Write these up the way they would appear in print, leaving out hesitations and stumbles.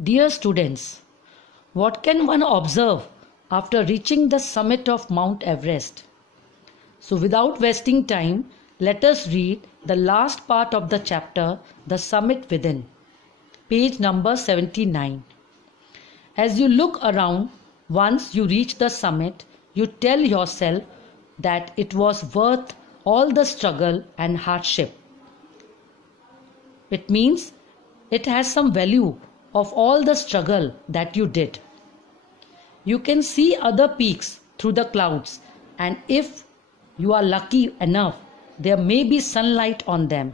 Dear students, what can one observe after reaching the summit of Mount Everest? So without wasting time, let us read the last part of the chapter, The Summit Within, page number 79. As you look around, once you reach the summit, you tell yourself that it was worth all the struggle and hardship. It means it has some value of all the struggle that you did. You can see other peaks through the clouds, and if you are lucky enough, there may be sunlight on them.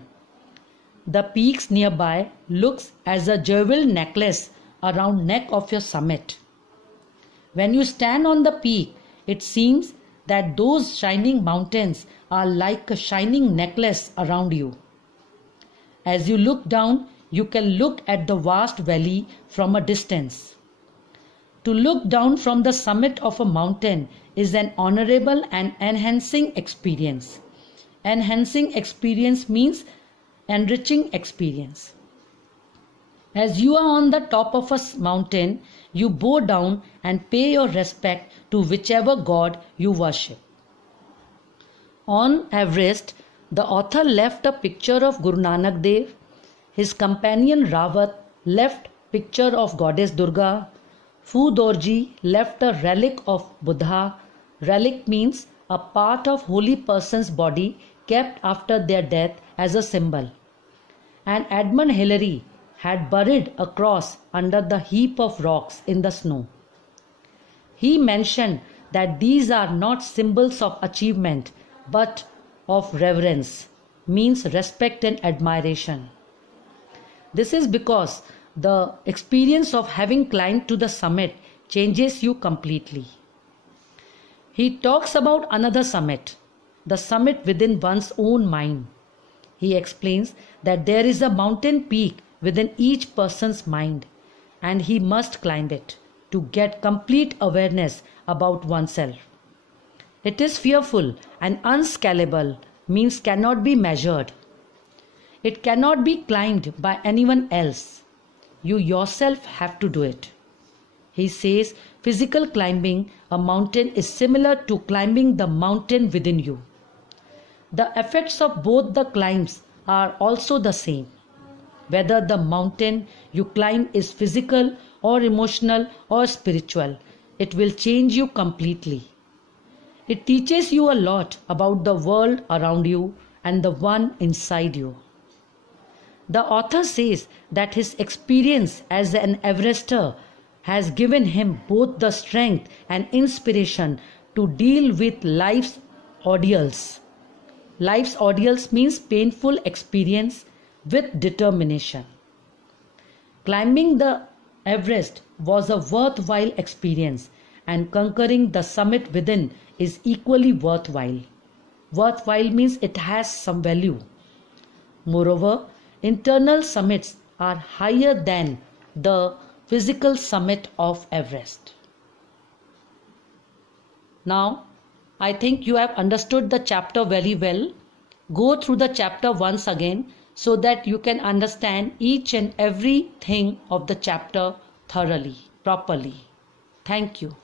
The peaks nearby looks as a jewel necklace around neck of your summit. When you stand on the peak, it seems that those shining mountains are like a shining necklace around you. As you look down, you can look at the vast valley from a distance. To look down from the summit of a mountain is an honorable and enhancing experience. Enhancing experience means enriching experience. As you are on the top of a mountain, you bow down and pay your respect to whichever god you worship. On Everest, the author left a picture of Guru Nanak Dev. His companion Rawat left picture of goddess Durga. Phu Dorji left a relic of Buddha. Relic means a part of holy person's body kept after their death as a symbol. And Edmund Hillary had buried a cross under the heap of rocks in the snow. He mentioned that these are not symbols of achievement but of reverence, means respect and admiration. This is because the experience of having climbed to the summit changes you completely. He talks about another summit, the summit within one's own mind. He explains that there is a mountain peak within each person's mind, and he must climb it to get complete awareness about oneself. It is fearful and unscalable, means cannot be measured. It cannot be climbed by anyone else. You yourself have to do it. He says physical climbing a mountain is similar to climbing the mountain within you. The effects of both the climbs are also the same. Whether the mountain you climb is physical or emotional or spiritual, it will change you completely. It teaches you a lot about the world around you and the one inside you. The author says that his experience as an Everester has given him both the strength and inspiration to deal with life's ordeals. Life's ordeals means painful experience with determination. Climbing the Everest was a worthwhile experience, and conquering the summit within is equally worthwhile. Worthwhile means it has some value. Moreover, internal summits are higher than the physical summit of Everest. Now, I think you have understood the chapter very well. Go through the chapter once again so that you can understand each and everything of the chapter thoroughly, properly. Thank you.